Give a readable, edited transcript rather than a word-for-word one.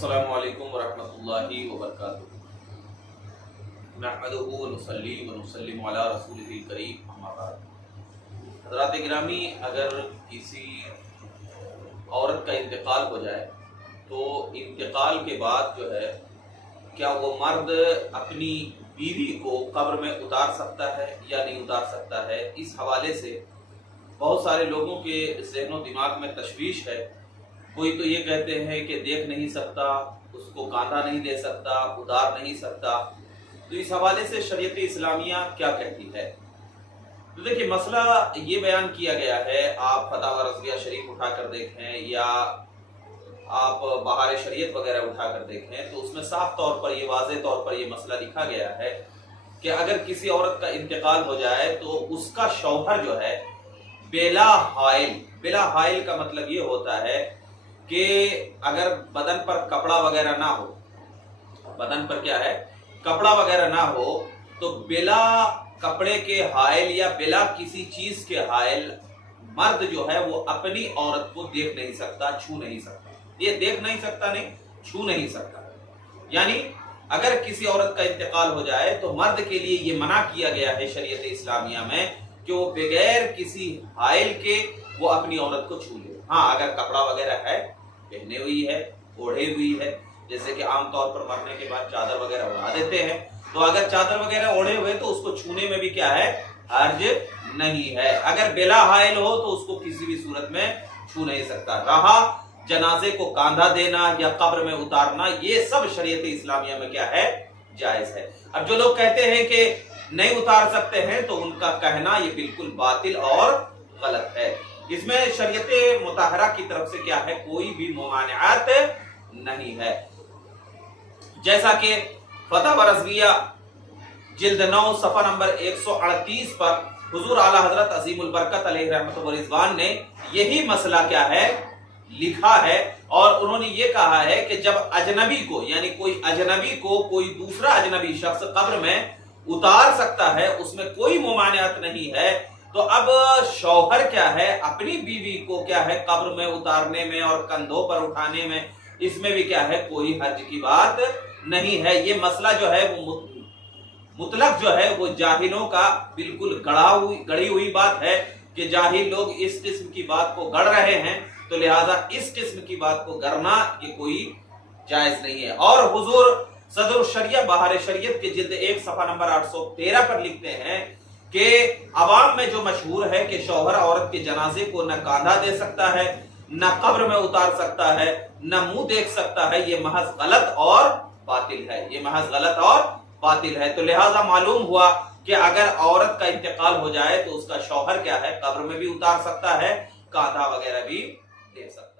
अस्सलामु अलैकुम वरहमतुल्लाहि वबरकातुहू। नहमदुहु व नुसल्ली व नुसल्लिमु अला रसूलिहिल करीम, अम्मा बाद। हज़रात गिरामी, अगर किसी औरत का इंतकाल हो जाए तो इंतकाल के बाद जो है, क्या वो मर्द अपनी बीवी को कब्र में उतार सकता है या नहीं उतार सकता है? इस हवाले से बहुत सारे लोगों के ज़हनो दिमाग में तशवीश है। कोई तो ये कहते हैं कि देख नहीं सकता, उसको कांधा नहीं दे सकता, उतार नहीं सकता। तो इस हवाले से शरीयत इस्लामिया क्या कहती है? तो देखिए, मसला ये बयान किया गया है, आप फतावा रज़विया शरीफ उठाकर देखें या आप बहार शरीयत वगैरह उठाकर देखें, तो उसमें साफ तौर पर ये वाज़ेह तौर पर ये मसला लिखा गया है कि अगर किसी औरत का इंतकाल हो जाए तो उसका शौहर जो है बेला हाइल, बेला हाइल का मतलब ये होता है कि अगर बदन पर कपड़ा वगैरह ना हो, बदन पर क्या है, कपड़ा वगैरह ना हो, तो बिला कपड़े के हाइल या बिला किसी चीज के हाइल मर्द जो है वो अपनी औरत को देख नहीं सकता, छू नहीं सकता। ये देख नहीं सकता नहीं, छू नहीं सकता। यानी अगर किसी औरत का इंतकाल हो जाए तो मर्द के लिए ये मना किया गया है शरीयत इस्लामिया में कि वो बगैर किसी हाइल के वो अपनी औरत को छू ले। हाँ, अगर कपड़ा वगैरह है, पहने हुई है, ओढ़े हुई है, जैसे कि आमतौर पर मरने के बाद चादर वगैरह उड़ा देते हैं, तो अगर चादर वगैरह ओढ़े हुए तो उसको छूने में भी क्या है, हर्ज नहीं है। अगर बेला हाइल हो तो उसको किसी भी सूरत में छू नहीं सकता। रहा जनाजे को कांधा देना या कब्र में उतारना, ये सब शरीयत इस्लामिया में क्या है, जायज है। अब जो लोग कहते हैं कि नहीं उतार सकते हैं, तो उनका कहना ये बिल्कुल बातिल और गलत है। इसमें शरीयत मुताहरा की तरफ से क्या है, कोई भी मुमानियात नहीं है। जैसा कि फतावा रज़विया जिल्द 9 सफ़ा नंबर 138 पर हुजूर आला हजरत अज़ीमुल बरकत अलैहि रहमतुल्लाह व रिज़वान ने यही मसला क्या है, लिखा है। और उन्होंने ये कहा है कि जब अजनबी को, यानी कोई अजनबी को कोई दूसरा अजनबी शख्स कब्र में उतार सकता है, उसमें कोई मुमानियात नहीं है, तो अब शौहर क्या है, अपनी बीवी को क्या है, कब्र में उतारने में और कंधों पर उठाने में, इसमें भी क्या है, कोई हर्ज की बात नहीं है। ये मसला जो है वो मुतलक जो है वो जाहिलों का बिल्कुल गढ़ी हुई बात है कि जाहिल लोग इस किस्म की बात को गढ़ रहे हैं, तो लिहाजा इस किस्म की बात को गढ़ना ये कोई जायज नहीं है। और हुजूर सदर शरिया बहार शरीयत के जिल्द 1 सफ़ा नंबर 813 पर लिखते हैं कि अवाम में जो मशहूर है कि शौहर औरत के जनाजे को न कांधा दे सकता है, न कब्र में उतार सकता है, न मुंह देख सकता है, ये महज गलत और बातिल है, ये महज गलत और बातिल है। तो लिहाजा मालूम हुआ कि अगर औरत का इंतकाल हो जाए तो उसका शौहर क्या है, कब्र में भी उतार सकता है, कांधा वगैरह भी दे सकता है।